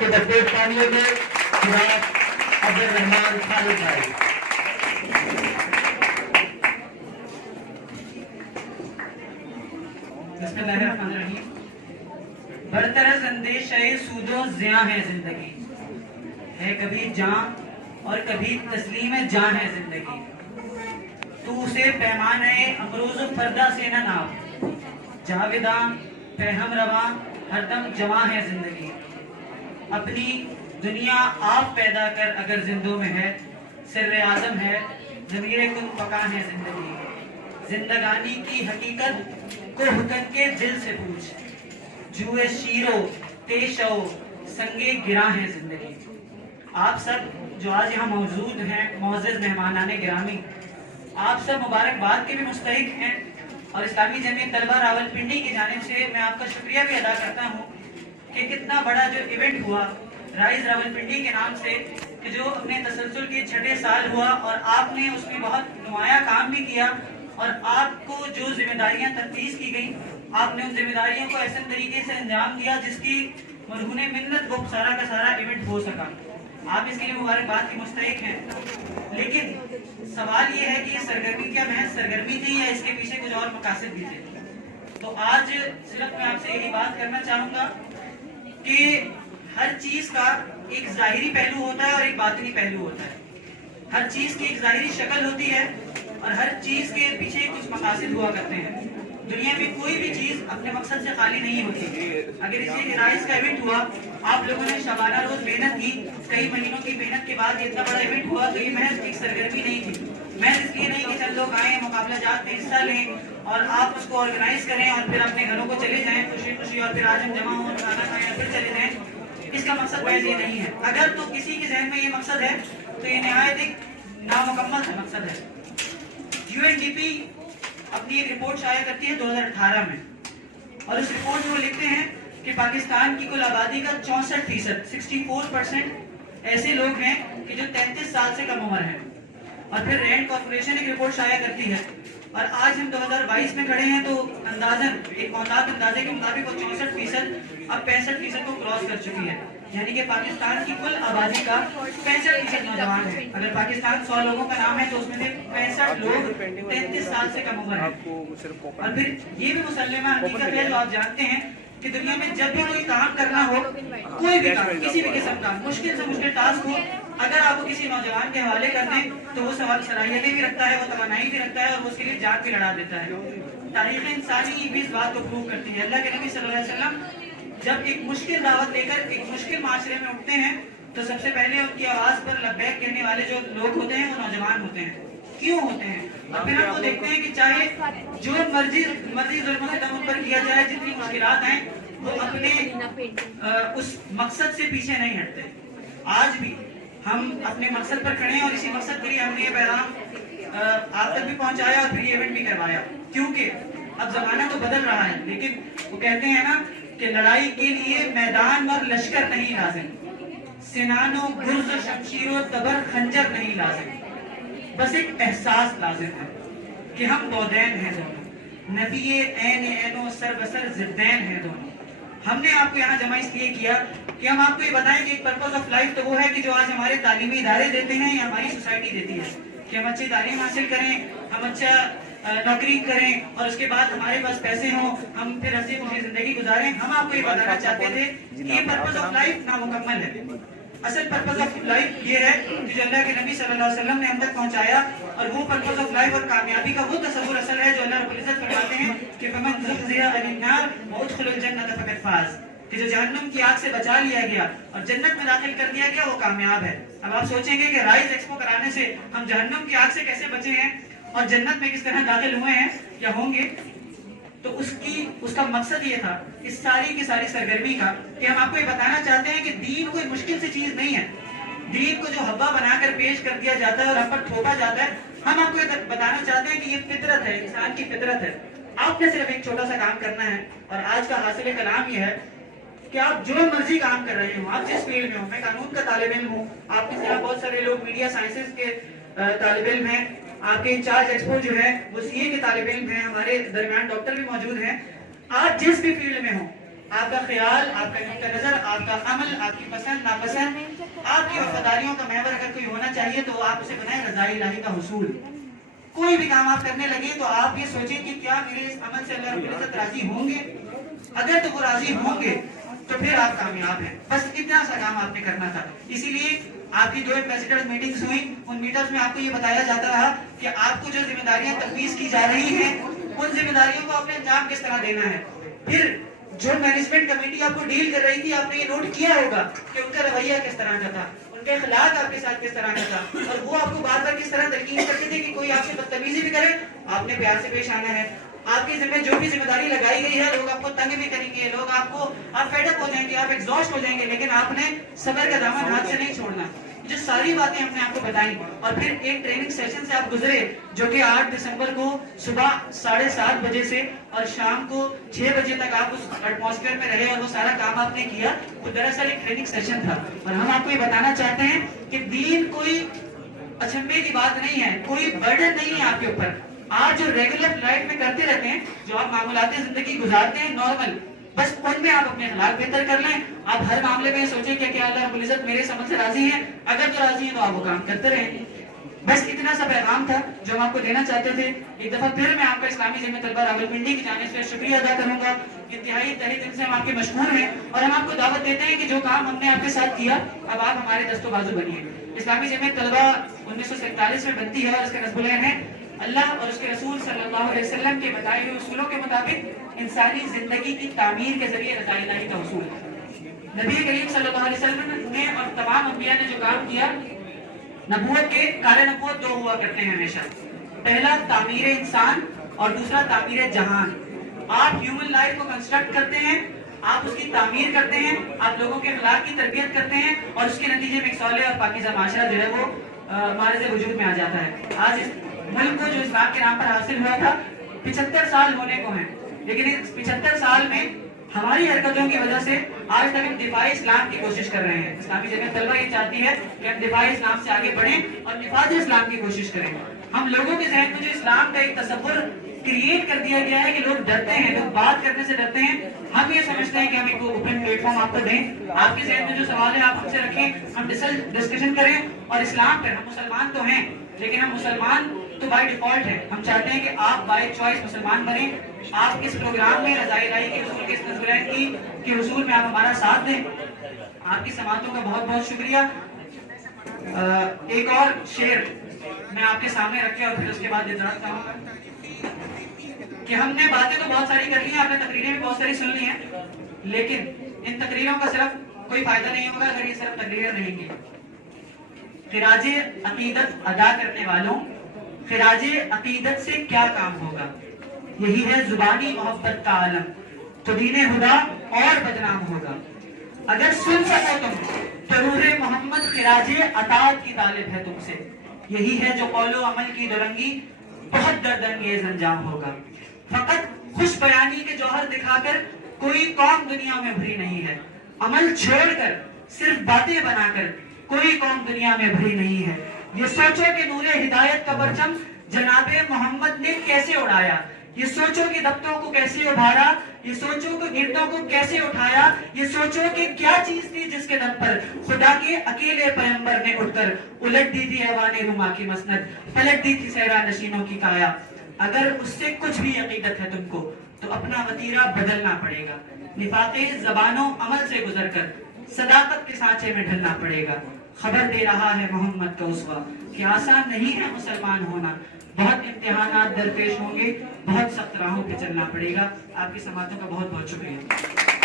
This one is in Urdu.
کے دفتر ثانیے میں جناب عبدالرحمان خالد بھائی. بسم اللہ الرحمن الرحیم. برطرز اندیشہ سود و زیاں ہے زندگی، ہے کبھی جان اور کبھی تسلیم جان ہے زندگی. تو اسے پیمانہ امروز و پردہ سے نہ ناپ، جاویداں پہم رواں ہر دم جواں ہے زندگی. اپنی دنیا آپ پیدا کر اگر زندوں میں ہے، سر اعظم ہے ضمیر کن فکان ہے زندگی. زندگانی کی حقیقت کو حکم کے دل سے پوچھ، جوئے شیرو تیشو سنگے گراں ہے زندگی. آپ سب جو آج یہاں موجود ہیں معزز مہمانان گرامی، آپ سب مبارکباد کے بھی مستحق ہیں، اور اسلامی جمعیت طلبہ راولپنڈی کی جانب سے میں آپ کا شکریہ بھی ادا کرتا ہوں کہ کتنا بڑا جو ایونٹ ہوا رائز راولپنڈی کے نام سے، کہ جو اپنے تسلسل کے 6 سال ہوا، اور آپ نے اس میں بہت نمایاں کام بھی کیا، اور آپ کو جو ذمہ داریاں تفویض کی گئیں آپ نے ان ذمہ داریوں کو ایسے طریقے سے انجام دیا جس کی مرہون منت وہ سارا کا سارا ایونٹ ہو سکا. آپ اس کے لیے مبارکباد کے مستحق ہیں. لیکن سوال یہ ہے کہ یہ سرگرمی کیا محض سرگرمی تھی یا اس کے پیچھے کچھ اور مقاصد بھی تھے؟ تو آج صرف میں آپ سے یہی بات کرنا چاہوں گا کہ ہر چیز کا ایک ظاہری پہلو ہوتا ہے اور ایک باطنی پہلو ہوتا ہے. ہر چیز کی ایک ظاہری شکل ہوتی ہے اور ہر چیز کے پیچھے کچھ مقاصد ہوا کرتے ہیں. دنیا میں کوئی بھی چیز اپنے مقصد سے خالی نہیں ہوتی. اگر اسی رائز کا ایونٹ ہوا، آپ لوگوں نے شبانہ روز محنت کی، کئی مہینوں کی محنت کے بعد یہ اتنا بڑا ایونٹ ہوا، تو یہ محض ایک سرگرمی نہیں تھی. محض اس لیے نہیں کہ چند لوگ آئیں مقابلہ جات میں حصہ لیں اور آپ اس کو آرگنائز کریں اور پھر اپنے گھروں کو چلے جائیں خوشی خوشی، اور پھر آج ہم جمع ہوں کھانا کھائیں اور پھر چلے جائیں. اس کا مقصد محض یہ نہیں ہے. اگر تو کسی کے ذہن میں یہ مقصد ہے تو یہ نہایت ایک نامکمل سے مقصد ہے. UNDP اپنی ایک رپورٹ شائع کرتی ہے 2018 میں، اور اس رپورٹ میں وہ لکھتے ہیں کہ پاکستان کی کل آبادی کا 64% 64% ایسے لوگ ہیں کہ جو 33 سال سے کم عمر ہیں. اور پھر رینڈ کارپوریشن ایک رپورٹ شائع کرتی ہے، اور آج ہم 2022 میں کھڑے ہیں تو اندازاً ایک محتاط اندازے کے مطابق وہ 64% اب 65% کو کراس کر چکی ہے. یعنی کہ پاکستان کی کل آبادی کا 65% نوجوان ہے. اگر پاکستان 100 لوگوں کا نام ہے تو اس میں سے 65 لوگ 33 سال سے کم عمر ہیں. اور پھر یہ بھی مسلمہ حقیقت ہے جو آپ جانتے ہیں کہ دنیا میں جب بھی کوئی کام کرنا ہو، کوئی بھی کام کسی بھی قسم کا مشکل سے مشکل ٹاسک ہو، اگر آپ کو کسی نوجوان کے حوالے کر دیں تو وہ صلاحیتیں بھی رکھتا ہے، وہ توانائی بھی رکھتا ہے، اور وہ اس کے لیے جان بھی لڑا دیتا ہے. تاریخ انسانی بھی اس بات کو پروو کرتی ہے. اللہ کے نبی صلی اللہ علیہ وسلم جب ایک مشکل دعوت لے کر ایک مشکل معاشرے میں اٹھتے ہیں تو سب سے پہلے ان کی آواز پر لبیک کہنے والے جو لوگ ہوتے ہیں وہ نوجوان ہوتے ہیں. کیوں ہوتے ہیں؟ اور پھر ہم کو دیکھتے ہیں کہ چاہے جو مرضی ظلم و ستم ان پر کیا جائے، جتنی مشکلات آئیں، وہ اپنے اس مقصد سے پیچھے نہیں ہٹتے. آج بھی ہم اپنے مقصد پر کھڑے ہیں، اور اسی مقصد کے لیے ہم نے یہ پیغام آپ تک بھی پہنچایا اور پھر یہ ایونٹ بھی کروایا. کیونکہ اب زمانہ تو بدل رہا ہے، لیکن وہ کہتے ہیں نا کہ لڑائی کے لیے میدان اور لشکر نہیں لازم، سنان و گرز و شمشیر و تبر خنجر نہیں لازم، بس ایک احساس لازم ہے کہ ہم دودین ہیں دونوں، نبی عین عین و سر بسر ضدین ہیں دونوں. ہم نے آپ کو یہاں جمع اس لیے کیا کہ ہم آپ کو یہ بتائیں کہ ایک پرپز آف لائف تو وہ ہے کہ جو آج ہمارے تعلیمی ادارے دیتے ہیں یا ہماری سوسائٹی دیتی ہے، کہ ہم اچھی تعلیم حاصل کریں، ہم اچھا نوکری کریں، اور اس کے بعد ہمارے پاس پیسے ہوں، ہم پھر ہنسی خوشی زندگی گزاریں. ہم آپ کو یہ بتانا چاہتے تھے کہ یہ پرپز آف لائف نامکمل ہے. اصل پرپز آف لائف یہ ہے کہ جو اللہ کے نبی صلی اللہ علیہ وسلم نے ہم تک پہنچایا، اور وہ پرپز آف لائف اور کامیابی کا وہ تصور اصل ہے جو اللہ رب العزت فرماتے ہیں کہ فمن زحزح عن النار وادخل الجنة فقد فاز، کہ جو جہنم کی آگ سے بچا لیا گیا اور جنت میں داخل کر دیا گیا وہ کامیاب ہے. اب آپ سوچیں گے کہ رائز ایکسپو کرانے سے ہم جہنم کی آگ سے کیسے بچے ہیں اور جنت میں کس طرح داخل ہوئے ہیں یا ہوں گے. تو اس کا مقصد یہ تھا اس ساری کی ساری سرگرمی کا کہ ہم آپ کو یہ بتانا چاہتے ہیں کہ دین کوئی مشکل سی چیز نہیں ہے. دین کو جو حبہ بنا کر پیش کر دیا جاتا ہے اور ہم پر تھوپا جاتا ہے، ہم آپ کو یہ بتانا چاہتے ہیں کہ یہ فطرت ہے، انسان کی فطرت ہے. آپ نے صرف ایک چھوٹا سا کام کرنا ہے، اور آج کا حاصل کلام یہ ہے کہ آپ جو مرضی کام کر رہے ہوں، آپ جس فیلڈ میں ہوں. میں قانون کا طالب علم ہوں، آپ میں سے یہاں بہت سارے لوگ میڈیا سائنسز کے طالب علم ہیں، آپ کے انچارج ایکسپو جو ہے وہ CA کے طالب علم ہیں، ہمارے درمیان ڈاکٹر بھی موجود ہیں. آپ جس بھی فیلڈ میں ہوں، آپ کا خیال، آپ کا نقطہ نظر، آپ کا عمل، آپ کی پسند ناپسند، آپ کی وفاداریوں کا محور اگر کوئی ہونا چاہیے تو آپ اسے بنائیں رضاء الہی کا حصول. کوئی بھی کام آپ کرنے لگے تو آپ یہ سوچیں کہ کیا میرے اس عمل سے اللہ رب العزت راضی ہوں گے. اگر تو وہ راضی ہوں گے تو پھر آپ کامیاب ہیں. بس اتنا سا کام آپ نے کرنا تھا. اسی لیے آپ کی 2 ایمبیسیڈرز میٹنگز ہوئی. ان میٹنگز میں آپ کو یہ بتایا جاتا رہا کہ آپ کو جو ذمہ داریاں تفویض کی جا رہی ہیں ان ذمہ داریوں کو آپ نے انجام کس طرح دینا ہے. پھر جو مینجمنٹ کمیٹی آپ کو ڈیل کر رہی تھی آپ نے یہ نوٹ کیا ہوگا کہ ان کا رویہ کس طرح کا تھا، ان کے اخلاق آپ کے ساتھ کس طرح کا تھا، اور وہ آپ کو بار بار کس طرح تلقین کرتے تھے کہ کوئی آپ سے بدتمیزی بھی کرے آپ نے پیار سے پیش آنا ہے. آپ کے ذمہ جو بھی ذمہ داری لگائی گئی ہے لوگ آپ کو تنگ بھی کریں گے، لوگ آپ فیڈ اپ ہو جائیں گے، آپ ایگزاسٹ ہو جائیں گے، لیکن آپ نے صبر کا دامن ہاتھ سے نہیں چھوڑنا. جو ساری باتیں ہم نے آپ کو بتائیں اور پھر ایک ٹریننگ سیشن سے آپ گزرے جو کہ 8 دسمبر کو صبح 7:30 بجے سے اور شام کو 6 بجے تک آپ اس ایٹماسفیئر میں رہے اور وہ سارا کام آپ نے کیا. وہ دراصل ایک ٹریننگ سیشن تھا اور ہم آپ کو یہ بتانا چاہتے ہیں کہ دین کوئی اچنبے کی بات نہیں ہے، کوئی برڈن نہیں ہے آپ کے اوپر. آپ جو ریگولر لائف میں کرتے رہتے ہیں، جو آپ معمولات زندگی گزارتے ہیں نارمل، بس ان میں آپ اپنے اخلاق بہتر کر لیں. آپ ہر معاملے میں سوچیں کہ کیا اللہ رب العزت میرے عمل سے راضی ہیں. اگر تو راضی ہیں تو آپ وہ کام کرتے رہیں. بس اتنا سا پیغام تھا جو ہم آپ کو دینا چاہتے تھے. ایک دفعہ پھر میں آپ کا اسلامی جامعہ طلبہ راولپنڈی کی جانب سے شکریہ ادا کروں گا. انتہائی تہہ دل سے ہم آپ کے مشکور ہیں اور ہم آپ کو دعوت دیتے ہیں کہ جو کام ہم نے آپ کے ساتھ کیا اب آپ ہمارے دست و بازو بنیے. اسلامی جامعہ طلبہ 1947 میں بنتی ہے اور اس کا نصب العین ہے اللہ اور اس کے رسول صلی اللہ علیہ وسلم کے بتائے ہوئے اصولوں کے مطابق انسانی زندگی کی تعمیر کے ذریعے رضاء الہی کا حصول. نبی کریم صلی اللہ علیہ وسلم نے اور تمام انبیاء نے جو کام کیا، نبوت کے کار نبوت 2 ہوا کرتے ہیں ہمیشہ. پہلا تعمیر انسان اور دوسرا تعمیر جہان. آپ ہیومن لائف کو کنسٹرکٹ کرتے ہیں، آپ اس کی تعمیر کرتے ہیں، آپ لوگوں کے اخلاق کی تربیت کرتے ہیں اور اس کے نتیجے میں ایک صالح اور پاکیزہ معاشرہ جو ہے وہ معرض وجود میں آ جاتا ہے. آج اس ملک کو جو اسلام کے نام پر حاصل ہوا تھا 75 سال ہونے کو ہیں، لیکن اس 75 سال میں ہماری حرکتوں کی وجہ سے آج تک ہم دفاع اسلام کی کوشش کر رہے ہیں. اسلامی جامعہ طلبہ یہ چاہتی ہے کہ ہم دفاع اسلام سے آگے بڑھیں اور نفاذ اسلام کی کوشش کریں. ہم لوگوں کے ذہن میں جو اسلام کا ایک تصور کریٹ کر دیا گیا ہے کہ لوگ ڈرتے ہیں، لوگ بات کرنے سے ڈرتے ہیں، ہم یہ سمجھتے ہیں کہ ہم ایک اوپن پلیٹ فارم آپ کو دیں. آپ کے ذہن میں جو سوال ہے آپ ہم سے رکھیں، ہم ڈسکشن کریں اور اسلام پر. ہم مسلمان تو ہیں لیکن ہم مسلمان تو بائی ڈیفالٹ ہے. ہم چاہتے ہیں کہ آپ بائی چوائس مسلمان بنیں. آپ اس پروگرام میں رضاء الہی کے حصول کے اس نصب العین کے حصول میں آپ ہمارا ساتھ دیں. آپ کی سماعتوں کا بہت بہت شکریہ. ایک اور شعر میں آپ کے سامنے رکھے اور پھر اس کے بعد اجازت چاہوں گا کہ ہم نے باتیں تو بہت ساری کر لی ہیں، آپ نے تقریریں بھی بہت ساری سن لی ہیں، لیکن ان تقریروں کا صرف کوئی فائدہ نہیں ہوگا اگر یہ صرف تقریریں رہیں گی. خراج عقیدت ادا کرنے والوں، خراج عقیدت سے کیا کام ہوگا؟ یہی ہے زبانی محبت کا عالم، تو دین خدا اور بدنام ہوگا. اگر سن سکو تم تو روح محمد خراج عطاعت کی طالب ہے تم سے. یہی ہے جو قول و عمل کی درنگی بہت درد انگیز انجام ہوگا. فقط خوش بیانی کے جوہر دکھا کر کوئی قوم دنیا میں بھری نہیں ہے. عمل چھوڑ کر صرف باتیں بنا کر کوئی قوم دنیا میں بھری نہیں ہے. یہ سوچو کہ نور ہدایت کا پرچم جناب محمد نے کیسے اڑایا، یہ سوچو کہ دبتوں کو کیسے ابھارا، یہ سوچو کہ گردوں کو کیسے اٹھایا، یہ سوچو کہ کیا چیز تھی جس کے دم پر خدا کے اکیلے پیغمبر نے اٹھ کر الٹ دی تھی ایوان رما کی مسند، پلٹ دی تھی صحرا نشینوں کی کایا. اگر اس سے کچھ بھی عقیدت ہے تم کو تو اپنا وتیرہ بدلنا پڑے گا. نفاق زبان و عمل سے گزر کر صداقت کے سانچے میں ڈھلنا پڑے گا. خبر دے رہا ہے محمد کا اسوہ کہ آسان نہیں ہے مسلمان ہونا. بہت امتحانات درپیش ہوں گے، بہت سخت راہوں پہ چلنا پڑے گا. آپ کی سماعتوں کا بہت بہت شکریہ.